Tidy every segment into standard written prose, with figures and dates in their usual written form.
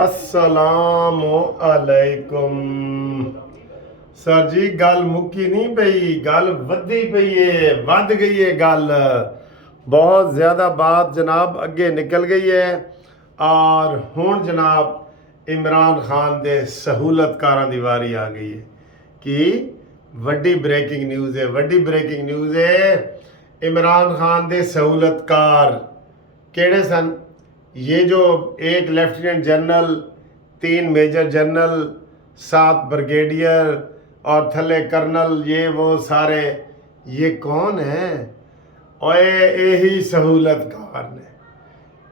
अस्सलाम अलैकुम। सर जी गल मुक्की नहीं पई, गल वधी पई है, वध गई है गल। बहुत ज़्यादा बात जनाब अगे निकल गई है और हुण जनाब इमरान खान दे सहूलतकारां दी वारी आ गई है कि वड्डी ब्रेकिंग न्यूज़ है, वड्डी ब्रेकिंग न्यूज़ है। इमरान खान दे सहूलतकार केड़े सन? ये जो एक lieutenant general, 3 major general, 7 brigadier और थले कर्नल, ये वो सारे, ये कौन है? ओए यही सहूलतकार ने,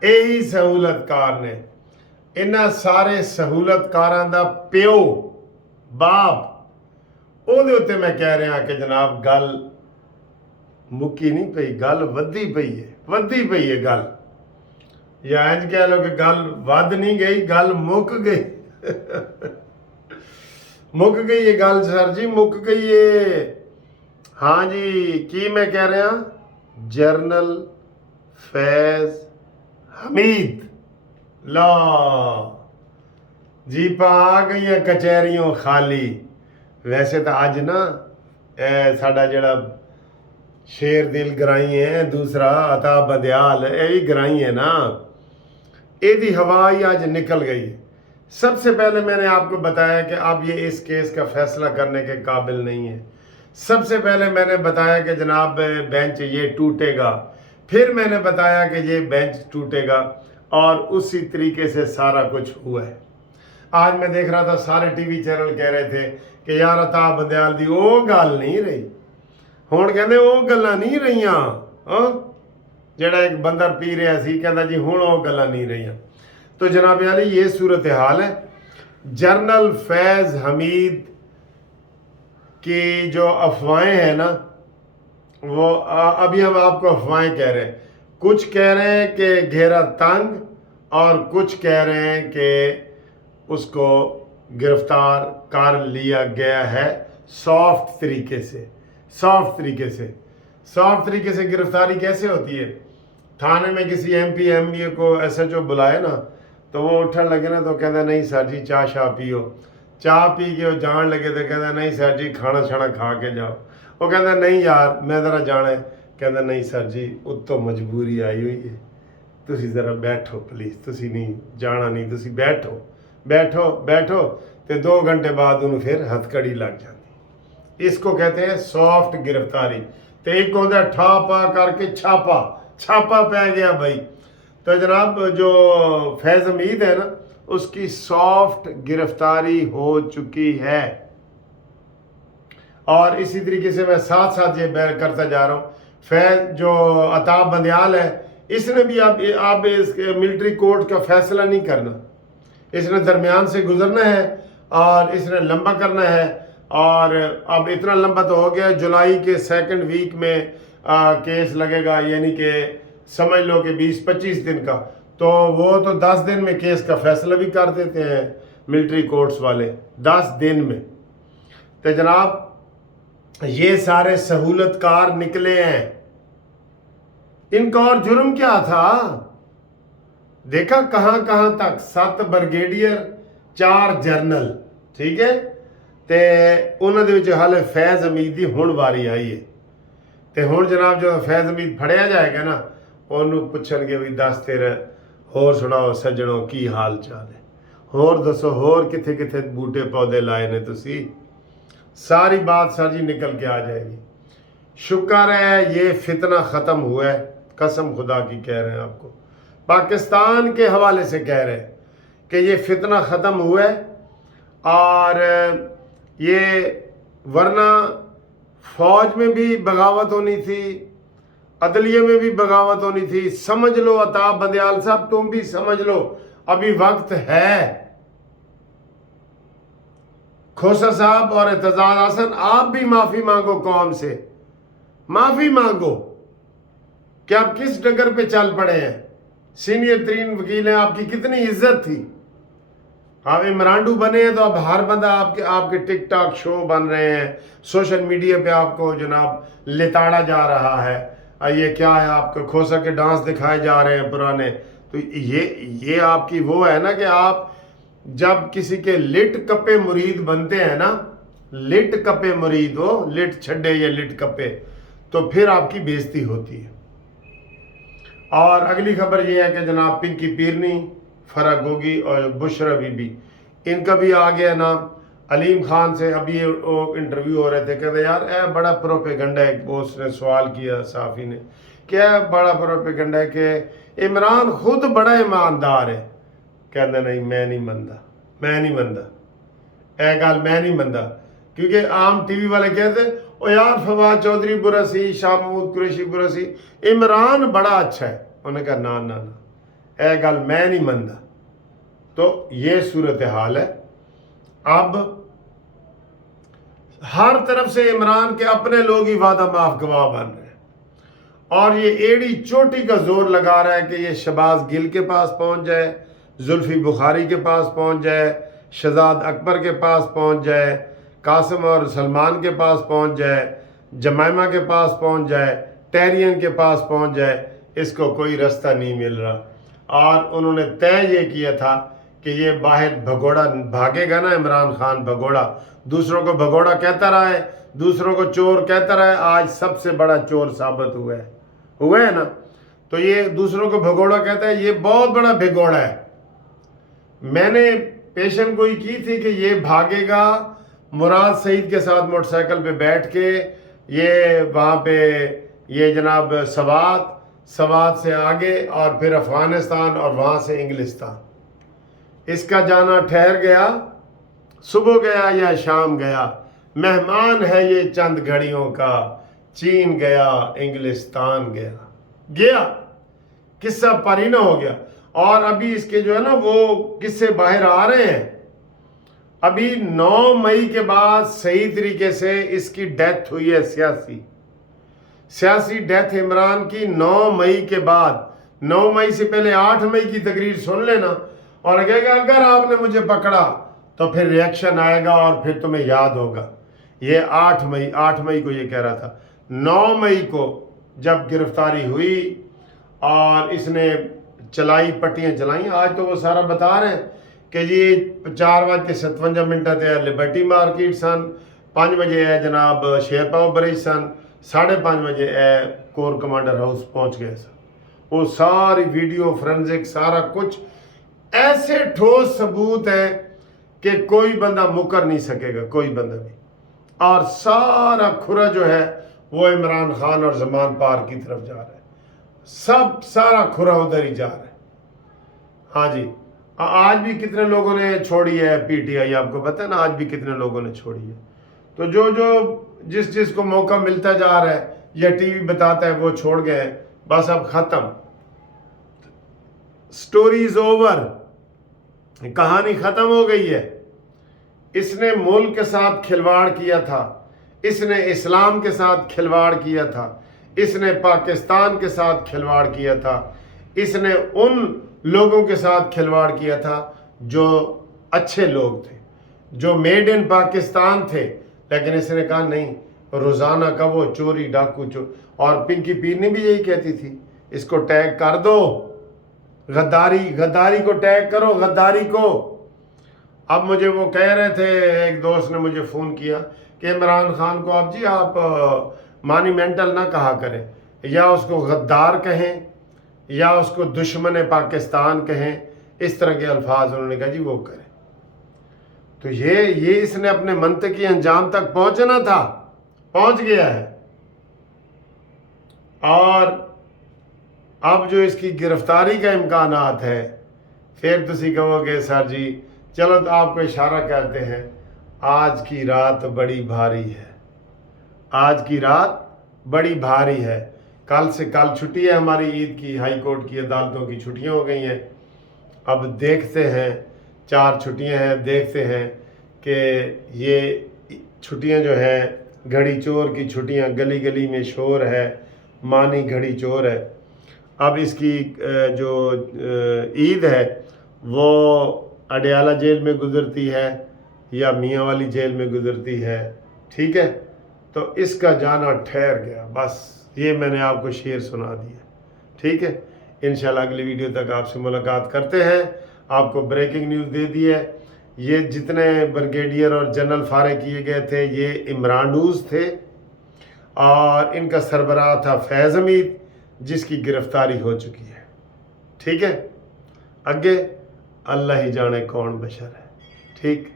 यही सहूलतकार ने। इन्हां सारे सहूलतकारां दा प्यो बाप ਉਹਦੇ ਉੱਤੇ मैं कह रहा कि जनाब गल मुक्की नहीं पई, गल वधी पई है, वधी पई है गल। या इंज कह लो कि गल वध नहीं गई, गल मुक गई। मुक गई है गल सर जी, मुक गई है। हाँ जी, की मैं कह रहा, जरनल फैज हमीद ला जीपां आ गई कचहरियों खाली। वैसे तो अज ना साडा जिहड़ा शेर दिल गराई है, दूसरा अता बदयाल, ये भी गराई है ना, यदी हवा ही आज निकल गई। सबसे पहले मैंने आपको बताया कि अब ये इस केस का फैसला करने के काबिल नहीं है। सबसे पहले मैंने बताया कि जनाब बेंच ये टूटेगा, फिर मैंने बताया कि ये बेंच टूटेगा, और उसी तरीके से सारा कुछ हुआ है। आज मैं देख रहा था सारे टीवी चैनल कह रहे थे कि यार अता बंदयाल दी वो गल नहीं रही। हुण कहंदे वो गल्लां नहीं रहियां। ਜਿਹੜਾ एक बंदर पी रहा सी कहता जी हुण वो गल्लां नहीं रहियां। तो जनाब यानी ये सूरत हाल है। जनरल फैज़ हमीद की जो अफवाहें हैं ना, वो अभी हम आपको अफवाहें कह रहे हैं। कुछ कह रहे हैं कि घेरा तंग, और कुछ कह रहे हैं कि उसको गिरफ्तार कर लिया गया है सॉफ्ट तरीके से। सॉफ्ट तरीके से, सॉफ्ट तरीके से गिरफ्तारी कैसे होती है? थाने में किसी MP MBA को SHO बुलाए ना, तो वो उठन लगे ना तो कहता नहीं सर जी चाह शाह पियो, चाह पी के वो जान लगे तो कहता नहीं सर जी खाना छाना खा के जाओ। वो कहता नहीं यार मैं ज़रा जाना है, कहता नहीं सर जी उत्तों मजबूरी आई हुई है, तुसी ज़रा बैठो प्लीज़, तुसी नहीं जाना नहीं, तुसी बैठो बैठो बैठो। तो 2 घंटे बाद उन्हें फिर हथकड़ी लग जाती। इसको कहते हैं सॉफ्ट गिरफ्तारी। तो एक होता है ठा पा करके छापा, छापा पै गया भाई। तो जनाब जो फैज़ हमीद है ना, उसकी सॉफ्ट गिरफ्तारी हो चुकी है। और इसी तरीके से मैं साथ साथ ये बैर करता जा रहा हूँ। फैज़ जो अता बंदयाल है, इसने भी अब इस मिलिट्री कोर्ट का फैसला नहीं करना, इसने दरमियान से गुजरना है और इसने लंबा करना है। और अब इतना लंबा तो हो गया, जुलाई के 2nd वीक में केस लगेगा, यानी कि समझ लो कि 20-25 दिन का। तो वो तो 10 दिन में केस का फैसला भी कर देते हैं मिलिट्री कोर्ट्स वाले, 10 दिन में। तो जनाब ये सारे सहूलतकार निकले हैं। इनका और जुर्म क्या था? देखा कहाँ कहाँ तक, 7 ब्रिगेडियर 4 जरनल, ठीक है। ਤੇ ਉਹਨਾਂ ਦੇ ਵਿੱਚ ਹਾਲੇ फैज़ हमीद ਦੀ ਹੁਣ ਵਾਰੀ ਆਈ ਹੈ। ਤੇ ਹੁਣ ਜਨਾਬ ਜਦੋਂ फैज़ हमीद ਫੜਿਆ ਜਾਏਗਾ ਨਾ, ਉਹਨੂੰ ਪੁੱਛਣਗੇ ਵੀ ਦੱਸ ਤੇਰਾ ਹੋਰ ਸੁਣਾਓ ਸੱਜਣੋ ਕੀ ਹਾਲ ਚਾਲ ਹੈ, ਹੋਰ ਦੱਸੋ ਹੋਰ ਕਿੱਥੇ ਕਿੱਥੇ ਬੂਟੇ ਪੌਦੇ ਲਾਏ ਨੇ ਤੁਸੀਂ। सारी बात सर जी निकल के आ जाएगी। शुक्र है ये फितना ख़त्म हुआ है, कसम खुदा की कह रहे हैं आपको, पाकिस्तान के हवाले से कह रहे हैं कि ये फितना ख़त्म हुआ है। और ये वरना फ़ौज में भी बगावत होनी थी, अदलिये में भी बगावत होनी थी। समझ लो अता बंदयाल साहब, तुम भी समझ लो, अभी वक्त है। खोसा साहब और एतजाज हसन, आप भी माफ़ी मांगो, कौम से माफ़ी मांगो कि आप किस डगर पे चल पड़े हैं। सीनियर तरीन वकील हैं, आपकी कितनी इज्जत थी, आप इमरानडू बने हैं तो अब हर बंदा आपके टिकटॉक शो बन रहे हैं, सोशल मीडिया पे आपको जनाब लिताड़ा जा रहा है। ये क्या है, आपको खोसा के डांस दिखाए जा रहे हैं पुराने। तो ये आपकी वो है ना कि आप जब किसी के लिट कपे मुरीद बनते हैं ना, लिट कपे मुरीद हो, लिट छड्डे या लिट कपे, तो फिर आपकी बेइज्जती होती है। और अगली खबर ये है कि जनाब पिंकी पीरनी, फरह गोगी और बुशरा बीबी, इनका भी आ गया नाम। अलीम खान से अभी वो इंटरव्यू हो रहे थे, कहते यार ए बड़ा प्रोपेगंडा है, वो उसने सवाल किया साफ़ी ने, क्या बड़ा प्रोपेगंडा है कि इमरान खुद बड़ा ईमानदार है। कहते नहीं मैं नहीं मनता, मैं नहीं मनता, ए गल मैं नहीं मनता, क्योंकि आम टीवी वाले कहते ओ यार फवाद चौधरी बुरा सी, शाह महमूद कुरैशी बुरा सी, इमरान बड़ा अच्छा है। उन्होंने कहा ना ना ना, ए गल मैं नहीं मनता। तो ये सूरत हाल है। अब हर तरफ से इमरान के अपने लोग ही वादा माफ गवाह बन रहे हैं, और ये एड़ी चोटी का जोर लगा रहा है कि ये शहबाज गिल के पास पहुंच जाए, जुल्फी बुखारी के पास पहुंच जाए, शहजाद अकबर के पास पहुंच जाए, कासिम और सलमान के पास पहुंच जाए, जमाइमा के पास पहुंच जाए, टेरियन के पास पहुंच जाए, इसको कोई रास्ता नहीं मिल रहा। और उन्होंने तय ये किया था कि ये बाहर भगोड़ा भागेगा ना, इमरान खान भगोड़ा, दूसरों को भगोड़ा कहता रहा है, दूसरों को चोर कहता रहा है, आज सबसे बड़ा चोर साबित हुआ है ना। तो ये दूसरों को भगोड़ा कहता है, ये बहुत बड़ा भिगोड़ा है। मैंने पेशन गोई की थी कि ये भागेगा मुराद सईद के साथ मोटरसाइकिल पे बैठ के, ये वहाँ पे ये जनाब सवात से आगे और फिर अफगानिस्तान और वहाँ से इंग्लिस्तान, इसका जाना ठहर गया, सुबह गया या शाम गया, मेहमान है ये चंद घड़ियों का, चीन गया इंग्लिस्तान गया, किस्सा पारीना हो गया। और अभी इसके जो है ना वो किस्से बाहर आ रहे हैं। अभी 9 मई के बाद सही तरीके से इसकी डेथ हुई है, सियासी डेथ इमरान की 9 मई के बाद। 9 मई से पहले 8 मई की तकरीर सुन लेना और कहेगा अगर आपने मुझे पकड़ा तो फिर रिएक्शन आएगा और फिर तुम्हें याद होगा। ये 8 मई को ये कह रहा था। 9 मई को जब गिरफ्तारी हुई और इसने पट्टियां चलाई, आज तो वो सारा बता रहे हैं कि जी 4:57 थे लिबर्टी मार्केट सन, 5 बजे है जनाब शेरपाव ब्रिज सन, 5:30 बजे है कोर कमांडर हाउस पहुंच गए सन। वो सारी वीडियो फोरेंसिक सारा कुछ ऐसे ठोस सबूत है कि कोई बंदा मुकर नहीं सकेगा, कोई बंदा भी। और सारा खुरा जो है वो इमरान खान और जमान पार की तरफ जा रहा है, सब सारा खुरा उधर ही जा रहा है। हाँ जी, आज भी कितने लोगों ने छोड़ी है पीटीआई, आपको पता है ना, आज भी कितने लोगों ने छोड़ी है। तो जो जिस को मौका मिलता जा रहा है या टीवी बताता है वो छोड़ गए, बस अब खत्म, स्टोरी इज ओवर, कहानी खत्म हो गई है। इसने मुल्क के साथ खिलवाड़ किया था, इसने इस्लाम के साथ खिलवाड़ किया था, इसने पाकिस्तान के साथ खिलवाड़ किया था, इसने उन लोगों के साथ खिलवाड़ किया था जो अच्छे लोग थे, जो मेड इन पाकिस्तान थे। लेकिन इसने कहा नहीं, रोज़ाना का वो चोरी डाकू चोर। और पिंकी पीरनी भी यही कहती थी, इसको टैग कर दो, गद्दारी को टैग करो, गद्दारी को। अब मुझे वो कह रहे थे, एक दोस्त ने मुझे फ़ोन किया कि इमरान खान को आप मॉन्यूमेंटल ना कहा करें, या उसको गद्दार कहें या उसको दुश्मन पाकिस्तान कहें, इस तरह के अल्फाज उन्होंने कहा जी वो करें। तो ये इसने अपने मंतकी अंजाम तक पहुंचना था, पहुंच गया है। और अब जो इसकी गिरफ्तारी का इम्कानात है, फिर तुसी कहोगे सर जी चलो तो आपको इशारा करते हैं, आज की रात बड़ी भारी है, आज की रात बड़ी भारी है। कल छुट्टी है हमारी ईद की, हाई कोर्ट की अदालतों की छुट्टियां हो गई हैं। अब देखते हैं, 4 छुट्टियां हैं, देखते हैं कि ये छुट्टियां जो हैं घड़ी चोर की छुट्टियां, गली गली में शोर है, मानी घड़ी चोर है। अब इसकी जो ईद है वो अडयाला जेल में गुजरती है या मियाँ वाली जेल में गुजरती है, ठीक है। तो इसका जाना ठहर गया, बस ये मैंने आपको शेर सुना दिया, ठीक है। इंशाल्लाह अगली वीडियो तक आपसे मुलाकात करते हैं। آپ کو بریکنگ نیوز دے دی ہے. یہ جتنے بریگیڈیئر اور جنرل فارغ کیے گئے تھے یہ عمرانوز تھے اور ان کا سربراہ تھا فیض حمید جس کی گرفتاری ہو چکی ہے. ٹھیک ہے, اگے اللہ ہی جانے کون بشر ہے. ٹھیک.